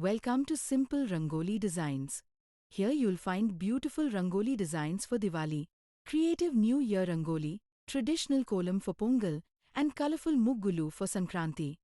Welcome to Simple Rangoli Designs. Here you'll find beautiful Rangoli designs for Diwali, creative New Year Rangoli, traditional Kolam for Pongal, and colorful Muggulu for Sankranthi.